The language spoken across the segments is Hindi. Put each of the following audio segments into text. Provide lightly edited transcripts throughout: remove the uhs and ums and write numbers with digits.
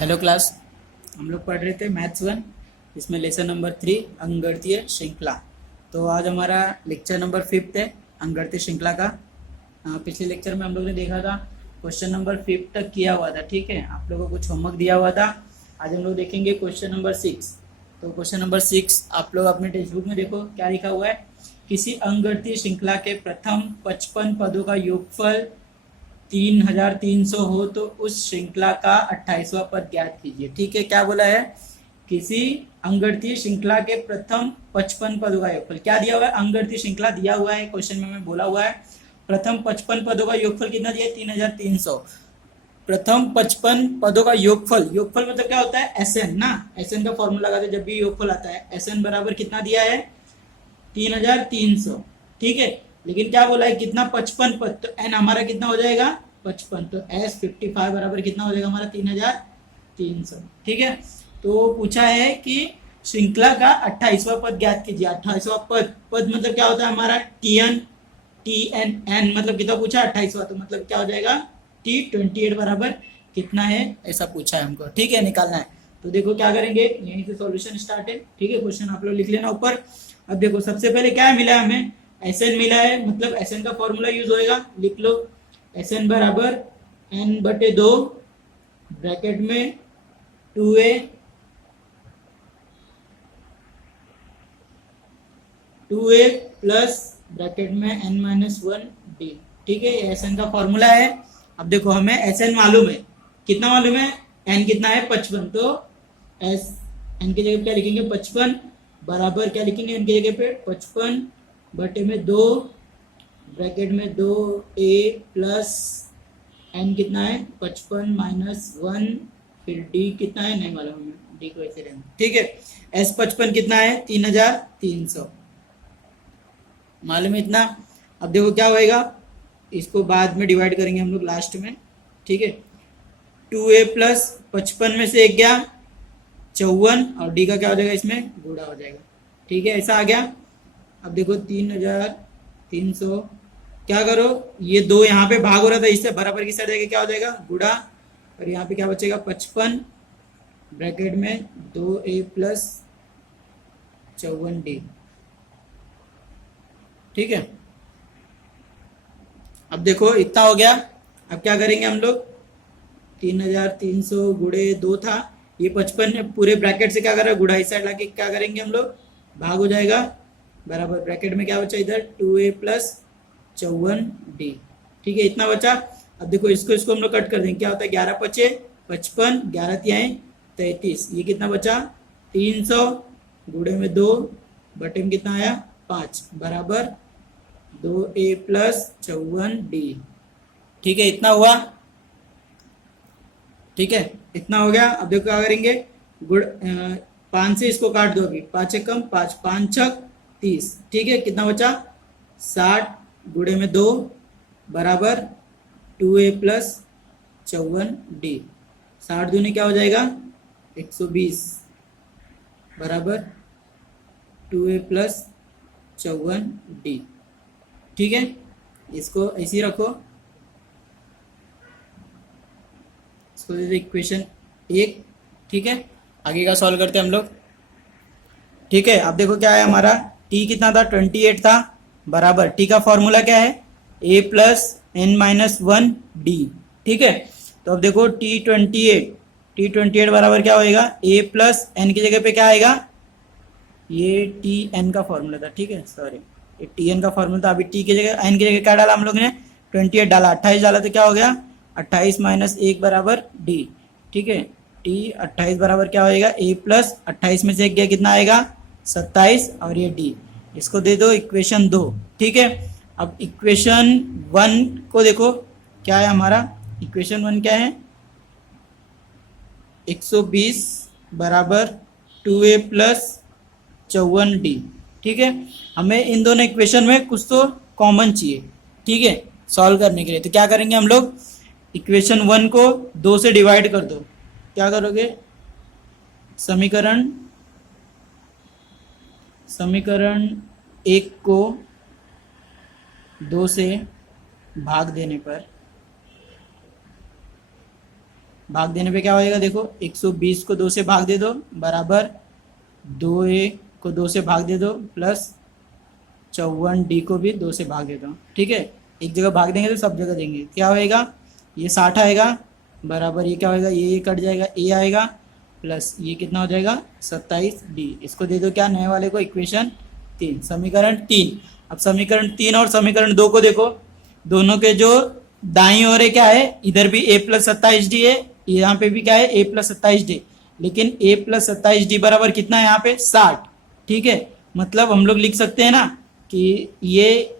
Hello class. हम लोग पढ़ रहे थे मैथ्स 1, इसमें लेसन नंबर 3 अंकगणितीय श्रृंखला। तो आज हमारा लेक्चर नंबर 5 है अंकगणितीय श्रृंखला का। पिछले लेक्चर में हम लोग ने देखा था क्वेश्चन नंबर 5 तक किया हुआ था। ठीक है, आप लोगों को कुछ होमवर्क दिया हुआ था। आज हम लोग देखेंगे क्वेश्चन नंबर 6। तो क्वेश्चन नंबर 6 आप लोग अपने टेक्स्ट बुक में देखो क्या लिखा हुआ है। किसी अंकगणितीय श्रृंखला के प्रथम 55 पदों का योगफल 3300 हो तो उस श्रृंखला का 28वां पद ज्ञात कीजिए। ठीक है, क्या बोला है? किसी अंकगणितीय श्रृंखला के प्रथम 55 पदों का योगफल क्या दिया हुआ है? अंकगणितीय श्रृंखला दिया हुआ है, क्वेश्चन में हमें बोला हुआ है प्रथम 55 पदों का योगफल कितना दिया है? 3300। प्रथम 55 पदों का योगफल, योगफल मतलब क्या होता है? एसएन ना, एसएन का फॉर्मूला लगाते जब भी योगफल आता है। एसएन बराबर कितना दिया है? 3300। ठीक है, लेकिन क्या बोला है? कितना? 55 पद। तो एन हमारा कितना हो जाएगा? 55। तो एस 55 बराबर कितना हो जाएगा हमारा? 3300। ठीक है, तो पूछा है कि श्रृंखला का 28वां पद ज्ञात कीजिए। 28वां पद, पद मतलब क्या होता है हमारा? टी एन एन मतलब कितना पूछा? 28वां। तो मतलब क्या हो जाएगा? T28 बराबर कितना है, ऐसा पूछा है हमको। ठीक है, निकालना है। तो देखो क्या करेंगे, यहीं से सॉल्यूशन स्टार्ट है। ठीक है, क्वेश्चन आप लोग लिख लेना ऊपर। अब देखो सबसे पहले क्या मिला है हमें? एसएन मिला है, मतलब एसएन का फॉर्मूला यूज होएगा। लिख लो एसएन बराबर n/2 ब्रैकेट में 2a 2a प्लस ब्रैकेट में n-1d। ठीक है, ये एसएन का फॉर्मूला है। अब देखो हमें एसएन मालूम है, कितना मालूम है? एन कितना है? 55। तो एस एन की जगह क्या लिखेंगे? 55 बराबर क्या लिखेंगे एन की जगह पे? 55 बटे में 2 ब्रैकेट में 2a प्लस एन कितना है? 55 माइनस 1, फिर डी कितना है नहीं मालूम हमें, डी को ऐसे रहना। ठीक है, एस 55 कितना है? 3300 मालूम है इतना। अब देखो क्या होएगा, इसको बाद में डिवाइड करेंगे हम लोग लास्ट में। ठीक है, 2a प्लस 55 में से एक गया 54 और डी का क्या हो जाएगा? इसमें गुणा हो जाएगा। ठीक है, ऐसा आ गया। अब देखो 3300, क्या करो, ये दो यहाँ पे भाग हो रहा था, इससे बराबर की साइड जाके क्या हो जाएगा? गुणा। और यहाँ पे क्या बचेगा? 55 ब्रैकेट में 2a प्लस 54d। ठीक है, अब देखो इतना हो गया। अब क्या करेंगे हम लोग? 3300 गुणे 2 था, ये 55 है, पूरे ब्रैकेट से क्या कर रहा है? गुणा इस साइड लाके क्या करेंगे हम लोग? भाग हो जाएगा। बराबर ब्रैकेट में क्या बचा इधर? 2a plus 54d। ठीक है, इतना बचा। अब देखो इसको इसको हम लोग कट कर देंगे, क्या होता है? 11 पचे 55, 11 तिहाई 33, ये कितना बचा? 300 गुणे में 2 बटे में कितना आया? 5 बराबर 2a प्लस 54d। ठीक है, इतना हुआ। ठीक है, इतना हो गया। अब देखो क्या करेंगे? गुड़ 5 से इसको काट दो, अभी 5 एक कम 5, 5 छक 30। ठीक है, कितना बचा? 60 गुणे में 2 बराबर 2a प्लस 54d। 60 दूनी क्या हो जाएगा? 120 बराबर 2a प्लस 54d। ठीक है, इसको ऐसे ही रखो। इसको दे दो इक्वेशन 1। ठीक है, आगे का सॉल्व करते हैं हम लोग। ठीक है, अब देखो क्या है हमारा? t कितना था? 28 था बराबर t का फॉर्मूला क्या है? a plus n-1d। ठीक है, तो अब देखो t28 बराबर क्या होएगा? a प्लस n की जगह पे क्या आएगा? ये टी एन का फॉर्मूला था। ठीक है, सॉरी, ये टी एन का फॉर्मूला था। अभी टी की जगह एन की जगह क्या डाला हम लोग ने? 28 डाला, 28 डाला तो क्या हो गया? 28 माइनस 1 बराबर डी। ठीक है, टी 28 बराबर क्या होएगा? a प्लस 28 में से एक गया कितना आएगा? 27 और ये डी, इसको दे दो इक्वेशन 2। ठीक है, अब इक्वेशन 1 को देखो क्या है हमारा? इक्वेशन 1 क्या है? 120 बराबर 2a प्लस 54d। ठीक है, हमें इन दोनों इक्वेशन में कुछ तो कॉमन चाहिए। ठीक है, सॉल्व करने के लिए तो क्या करेंगे हम लोग? इक्वेशन 1 को 2 से डिवाइड कर दो। क्या करोगे? समीकरण 1 को 2 से भाग देने पर भाग देने पे क्या होएगा, देखो 120 को 2 से भाग दे दो बराबर 2a को 2 से भाग दे दो प्लस 54d को भी 2 से भाग दे दो। ठीक है, एक जगह भाग देंगे तो सब जगह देंगे, क्या होएगा, ये 60 आएगा बराबर ये क्या होएगा, ये कट जाएगा, a आएगा प्लस ये कितना हो जाएगा 27d। इसको दे दो क्या, नए वाले को इक्वेशन 3, समीकरण 3। अब समीकरण 3 और समीकरण 2 को देखो, दोनों के जो दाईं ओर है क्या है, इधर भी a प्लस 27d है, यहाँ पे भी क्या है a प्लस 27d, लेकिन a प्लस 27d बराबर कितना है यहाँ पे 60। ठीक है, मतलब हम लोग लिख सकते हैं ना कि ये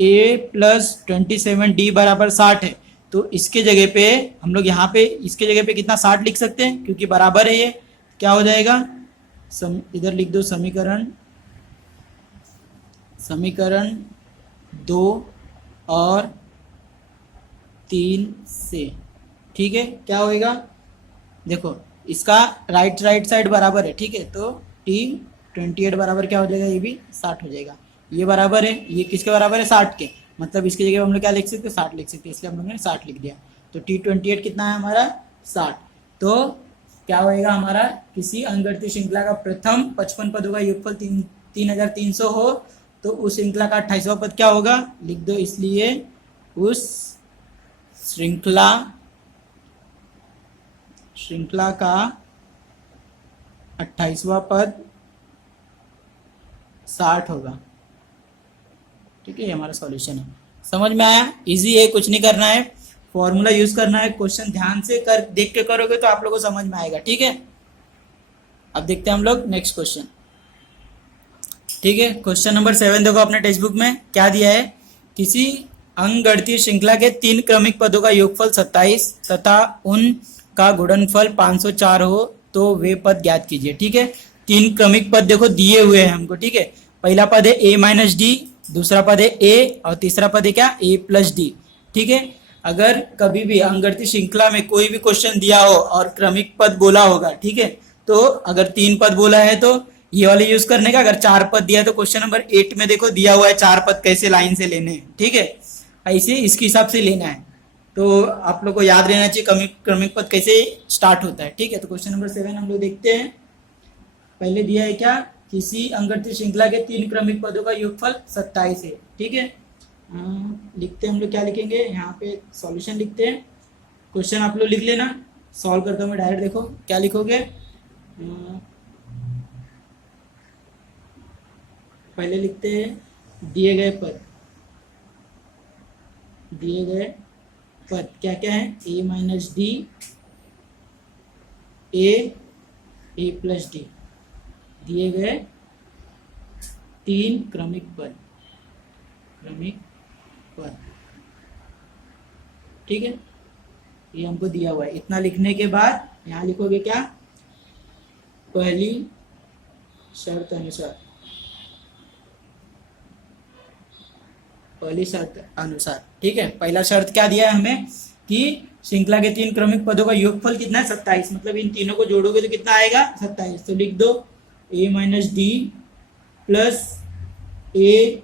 a प्लस 27d बराबर 60 है, तो इसके जगह पे हम लोग यहाँ पे इसके जगह पे कितना 60 लिख सकते हैं, क्योंकि बराबर है ये, क्या हो जाएगा, इधर लिख दो समीकरण 2 और 3 से। ठीक है, क्या होएगा, देखो इसका राइट साइड बराबर है। ठीक है, तो t28 बराबर क्या हो जाएगा, ये भी 60 हो जाएगा। ये बराबर है, ये किसके बराबर है 60 के, मतलब इसकी जगह हम लोग क्या लिख सकते हैं 60 लिख सकते हैं, इसलिए हम लोग ने 60 लिख दिया। तो t28 कितना है हमारा 60। तो क्या होएगा हमारा, किसी अंकगणितीय श्रृंखला का प्रथम 55 पदों का योगफल 3300 हो तो उस श्रृंखला का 28वां पद क्या होगा, लिख दो, इसलिए उस श्रृंखला का 28वां पद 60 होगा। ठीक है, ये हमारा सॉल्यूशन है। समझ में आया, इजी है, कुछ नहीं करना है, फॉर्मूला यूज करना है, क्वेश्चन ध्यान से देख के करोगे तो आप लोगों को समझ में आएगा। ठीक है, अब देखते हैं हम लोग नेक्स्ट क्वेश्चन। ठीक है, क्वेश्चन नंबर 7 देखो अपने टेक्स्ट बुक में क्या दिया है, किसी अंकगणितीय श्रृंखला के 3 क्रमिक पदों का योगफल 27 तथा उनका गुणनफल 504 हो तो वे पद ज्ञात कीजिए। ठीक है, 3 क्रमिक पद देखो दिए हुए हैं हमको। ठीक है, पहला पद है a माइनस डी, दूसरा पद है a और तीसरा पद है क्या a प्लस डी। ठीक है, अगर कभी भी अंकगणितीय श्रृंखला में कोई भी क्वेश्चन दिया हो और क्रमिक पद बोला होगा, ठीक है, तो अगर 3 पद बोला है तो ये वाले यूज करने का, अगर 4 पद दिया है तो क्वेश्चन नंबर 8 में देखो दिया हुआ है 4 पद कैसे लाइन से लेने हैं। ठीक है, ऐसे इसके हिसाब से लेना है, तो आप लोग को याद रहना चाहिए क्रमिक पद कैसे स्टार्ट होता है। ठीक है, तो क्वेश्चन नंबर 7 हम लोग देखते हैं। पहले दिया है क्या, किसी अंकगणितीय श्रृंखला के 3 क्रमिक पदों का योगफल 27 है। ठीक है, लिखते हैं हम लोग, क्या लिखेंगे यहाँ पे, सॉल्यूशन लिखते हैं। क्वेश्चन आप लोग लिख लेना, सॉल्व करता हूँ मैं डायरेक्ट। देखो क्या लिखोगे, पहले लिखते हैं दिए गए पद क्या क्या है, a minus D, a plus D, दिए गए 3 क्रमिक पद। ठीक है, ये हमको दिया हुआ है। इतना लिखने के बाद यहाँ लिखोगे क्या, पहली शर्त अनुसार। ठीक है, पहला शर्त क्या दिया है हमें कि श्रृंखला के 3 क्रमिक पदों का योगफल कितना है 27, मतलब इन तीनों को जोड़ोगे तो कितना आएगा 27। तो लिख दो a minus D plus a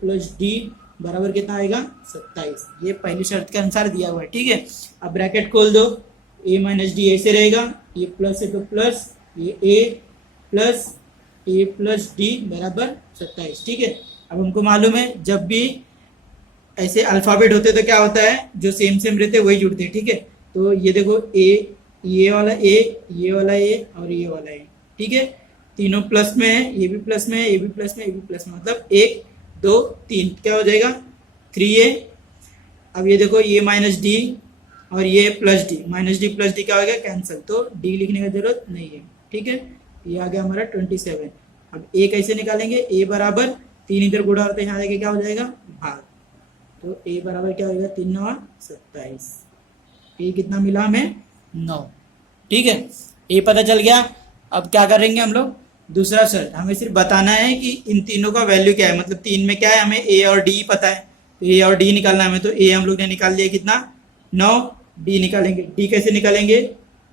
plus D बराबर कितना आएगा 27। ये पहली शर्त के अनुसार दिया हुआ है। ठीक है, अब ब्रैकेट खोल दो, a माइनस डी ऐसे रहेगा, ये प्लस है तो प्लस, ये a प्लस डी बराबर 27। ठीक है, अब हमको मालूम है जब भी ऐसे अल्फाबेट होते तो क्या होता है, जो सेम रहते वही जुड़ते हैं। ठीक है, तो ये देखो ये वाला a, ये वाला a और ये वाला a। ठीक है, तीनों प्लस में है, ये भी प्लस में है, ये भी प्लस में, ये भी प्लस में, मतलब 1 2 3 क्या हो जाएगा 3a। अब ये देखो ये माइनस डी और ये plus D, minus D plus D क्या हो गया कैंसिल, तो डी लिखने की जरूरत नहीं है। ठीक है, ये आ गया हमारा 27। अब a कैसे निकालेंगे, a बराबर 3 इधर गुणा होता है, यहाँ आगे क्या हो जाएगा भाग, तो a बराबर क्या होगा 3 9 27। a कितना मिला हमें 9। ठीक है, a पता चल गया। अब क्या करेंगे हम लोग, दूसरा शर्त, हमें सिर्फ बताना है कि इन तीनों का वैल्यू क्या है, मतलब 3 में क्या है, हमें a और d पता है, तो a और d निकालना है हमें। तो a हम लोग ने निकाल लिया कितना 9, d निकालेंगे, d कैसे निकालेंगे,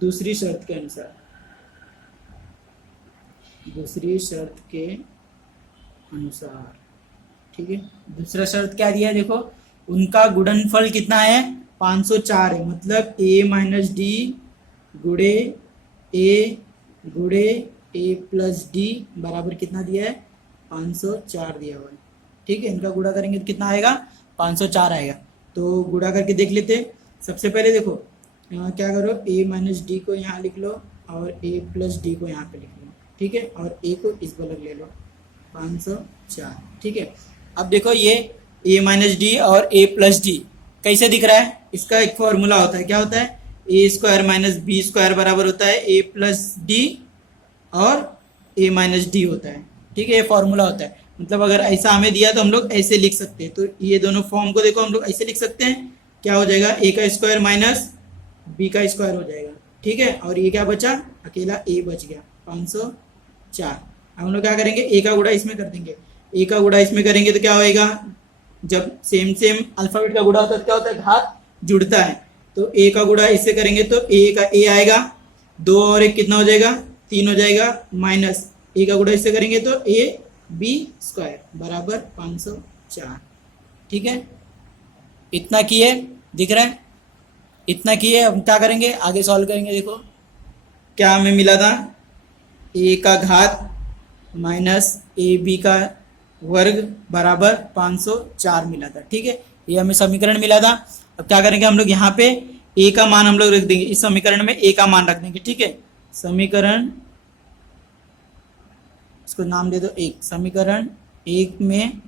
दूसरी शर्त के अनुसार, दूसरी शर्त के अनुसार। ठीक है, दूसरा शर्त क्या दिया है, देखो उनका गुणनफल कितना है 504 है, मतलब ए माइनस डी गुड़े ए प्लस डी बराबर कितना दिया है, 504 दिया हुआ है। ठीक है, इनका गुणा करेंगे तो कितना आएगा, 504 आएगा। तो गुणा करके देख लेते। सबसे पहले देखो क्या करो, ए माइनस डी को यहाँ लिख लो और ए प्लस डी को यहाँ पे लिख लो। ठीक है, और ए को इस बगल ले लो, 504। ठीक है, अब देखो ये ए माइनस डी और ए प्लस डी कैसे दिख रहा है, इसका एक फॉर्मूला होता है, क्या होता है, ए स्क्वायर माइनस बी स्क्वायर बराबर होता है ए प्लस डी और ए माइनस डी होता है। ठीक है, ये फॉर्मूला होता है, मतलब अगर ऐसा हमें दिया तो हम लोग ऐसे लिख सकते हैं। तो ये दोनों फॉर्म को देखो हम लोग ऐसे लिख सकते हैं, क्या हो जाएगा, ए का स्क्वायर माइनस बी का स्क्वायर हो जाएगा। ठीक है, और ये क्या बचा, अकेला ए बच गया, 504। हम लोग क्या करेंगे, ए का गुणा इसमें कर देंगे, ए का गुणा इसमें करेंगे तो क्या होएगा, जब सेम अल्फाबेट का गुणा होता है तो क्या होता है, घात जुड़ता है। तो ए का गुणा इससे करेंगे तो ए का ए आएगा, 2 और 1 कितना हो जाएगा, 3 हो जाएगा, माइनस ए का गुणा इससे करेंगे तो ए बी स्क्वायर बराबर 504। ठीक है, इतना किए, दिख रहा है, इतना किए। अब क्या करेंगे, आगे सॉल्व करेंगे। देखो क्या हमें मिला था, ए का घात माइनस ए बी का वर्ग बराबर 504 मिला था। ठीक है, ये हमें समीकरण मिला था। अब क्या करेंगे हम लोग, यहाँ पे ए का मान हम लोग रख देंगे, इस समीकरण में ए का मान रख देंगे। ठीक है, समीकरण, इसको नाम दे दो 1। समीकरण 1 में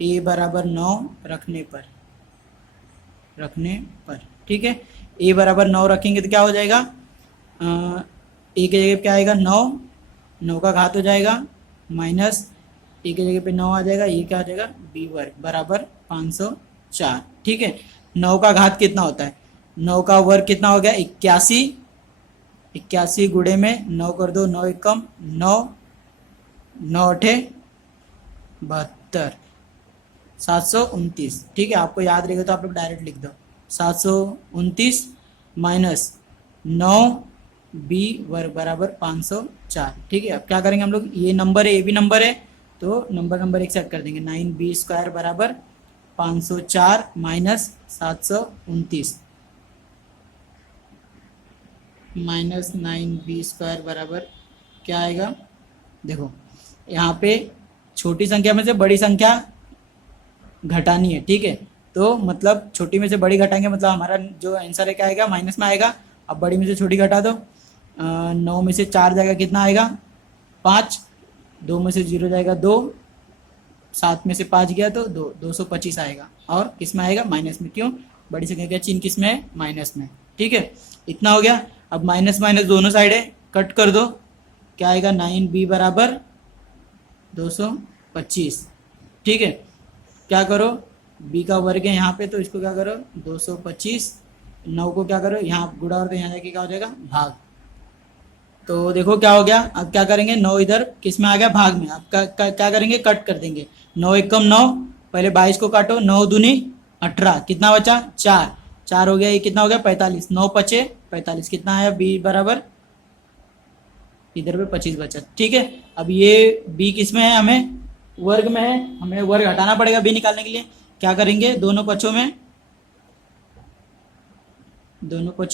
ए बराबर 9 रखने पर ठीक है, ए बराबर 9 रखेंगे तो क्या हो जाएगा, ए के जगह क्या आएगा, 9 का घात हो जाएगा, माइनस ए के जगह पे 9 आ जाएगा, ये क्या हो जाएगा, बी वर्ग बराबर 504। ठीक है, 9 का घात कितना होता है, 9 का वर्ग कितना हो गया, 81। 81 गुणे में 9 कर दो, 9 एकम 9, 9 अठे 72, 729। ठीक है, आपको याद रहेगा तो आप लोग डायरेक्ट लिख दो, 729 माइनस 9 बी वर्ग बराबर 504। ठीक है, अब क्या करेंगे हम लोग, ये नंबर है, ये भी नंबर है, तो नंबर एक सेट कर देंगे, 9 बी स्क्वायर बराबर 504 माइनस 729 माइनस 9 बी स्क्वायर बराबर क्या आएगा, देखो यहाँ पे छोटी संख्या में से बड़ी संख्या घटानी है। ठीक है, तो मतलब छोटी में से बड़ी घटाएंगे, मतलब हमारा जो आंसर है क्या आएगा, माइनस में आएगा। अब बड़ी में से छोटी घटा दो, 9 में से 4 जाएगा, कितना आएगा, 5, 2 में से 0 जाएगा 2, 7 में से 5 गया तो 225 आएगा। और किस में आएगा, माइनस में। क्यों, बड़ी संख्या का चिन्ह किस में है, माइनस में। ठीक है, इतना हो गया। अब माइनस माइनस दोनों साइड है, कट कर दो, क्या आएगा, 9b बराबर 225। ठीक है, क्या करो, b का वर्ग है यहाँ पे, तो इसको क्या करो, 225, 9 को क्या करो, यहाँ गुणा और तो यहाँ जाके क्या हो जाएगा, भाग। तो देखो क्या हो गया, अब क्या करेंगे, 9 इधर किस में आ गया, भाग में। अब क्या करेंगे, कट कर देंगे, 9 एकम 9, पहले 22 को काटो, 9 दूनी 18, कितना बचा, 4 हो गया, ये कितना हो गया, 45, 9 पचे 45, कितना आया, b बराबर, इधर पे 25 बचा। ठीक है, अब ये b किस में है, हमें वर्ग में है, हमें वर्ग हटाना पड़ेगा b निकालने के लिए। क्या करेंगे, दोनों पक्षों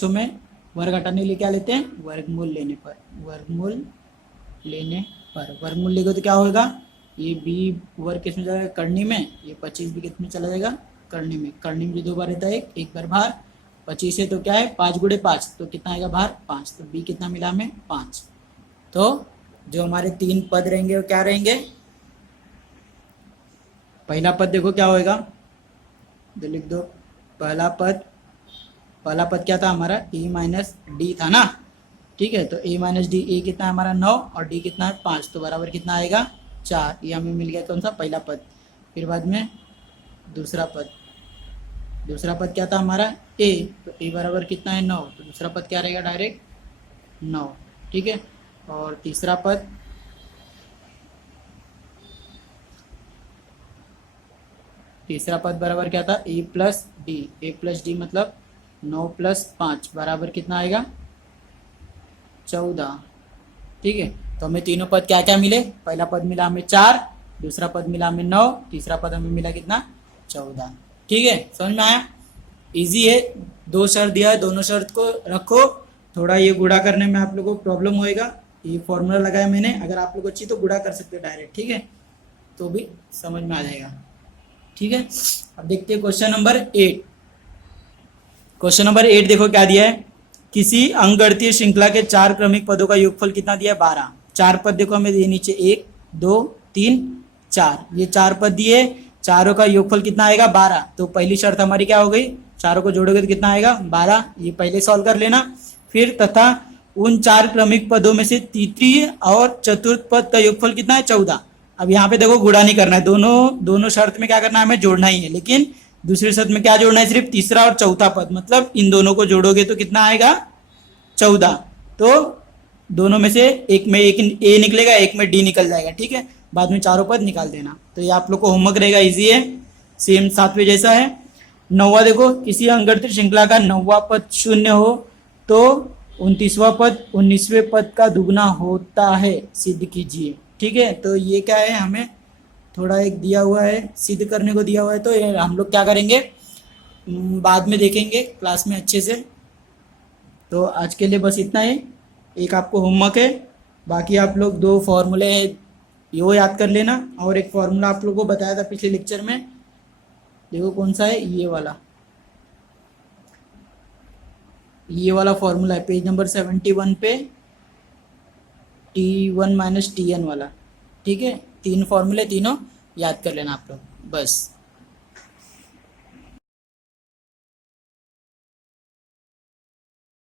में वर्ग हटाने के लिए क्या लेते हैं, वर्गमूल लेने पर। वर्गमूल लेगा तो क्या होगा, ये b वर्ग किस में जाएगा, करनी में, ये 25 भी किस में चला जाएगा, करनी में जो 2 बार रहता है, एक बार भार, 25 है तो क्या है, 5 गुणे 5, तो कितना आएगा, भार 5, तो b कितना मिला हमें, 5। तो जो हमारे 3 पद रहेंगे वो क्या रहेंगे, पहला पद देखो क्या होएगा, तो लिख दो, पहला पद क्या था हमारा, e माइनस डी था ना। ठीक है, तो a माइनस डी, ए कितना है हमारा 9 और d कितना है 5, तो बराबर कितना आएगा, 4। ये हमें मिल गया कौन सा, पहला पद। फिर बाद में दूसरा पद क्या था हमारा, a, तो a बराबर कितना है 9, तो दूसरा पद क्या रहेगा, डायरेक्ट 9। ठीक है, और तीसरा पद बराबर क्या था, a प्लस डी, मतलब 9 प्लस 5 बराबर कितना आएगा, 14। ठीक है, तो हमें तीनों पद क्या क्या मिले, पहला पद मिला हमें 4, दूसरा पद मिला हमें 9, तीसरा पद हमें मिला कितना, 14। ठीक है, समझ में आया। इजी है, 2 शर्त दिया है, दोनों शर्त को रखो। थोड़ा ये गुणा करने में आप लोगों को प्रॉब्लम होएगा, ये फॉर्मूला लगाया मैंने, अगर आप लोग को चाहिए तो गुणा कर सकते हो डायरेक्ट, ठीक है, तो भी समझ में आ जाएगा, ठीक है। अब देखते हैं क्वेश्चन नंबर 8। क्वेश्चन नंबर 8 देखो क्या दिया है, किसी अंकगणितीय श्रृंखला के 4 क्रमिक पदों का योगफल कितना दिया है, 12। 4 पद देखो हमें दिए नीचे, 1 2 3 4, ये 4 पद दिए, चारों का योगफल कितना आएगा, 12। तो पहली शर्त हमारी क्या हो गई, चारों को जोड़ोगे तो कितना आएगा, 12। ये पहले सॉल्व कर लेना। फिर तथा उन 4 क्रमिक पदों में से तृतीय और चतुर्थ पद का योगफल कितना है, 14। अब यहाँ पे देखो गुणा नहीं करना है, दोनों शर्त में क्या करना है, हमें जोड़ना ही है, लेकिन दूसरी शर्त में क्या जोड़ना है, सिर्फ तीसरा और चौथा पद, मतलब इन दोनों को जोड़ोगे तो कितना आएगा, 14। तो दोनों में से एक में एक ए निकलेगा, एक में डी निकल जाएगा, ठीक है, बाद में चारों पद निकाल देना। तो ये आप लोग को होमवर्क रहेगा, इजी है, सेम 7वें जैसा है। 9वां देखो, किसी अंकगणित श्रृंखला का 9वां पद 0 हो तो 29वां पद 19वें पद का दुगना होता है, सिद्ध कीजिए, ठीक है। तो ये क्या है, हमें थोड़ा एक दिया हुआ है, सिद्ध करने को दिया हुआ है, तो ये हम लोग क्या करेंगे बाद में देखेंगे क्लास में अच्छे से। तो आज के लिए बस इतना ही, एक आपको होमवर्क है, बाकी आप लोग 2 फॉर्मूले यो याद कर लेना, और एक फॉर्मूला आप लोगों को बताया था पिछले लेक्चर में, देखो कौन सा है, ये वाला फॉर्मूला है, पेज नंबर 71 पे, T1 - Tn वाला, ठीक है। 3 फॉर्मूले, तीनों याद कर लेना आप लोग, बस।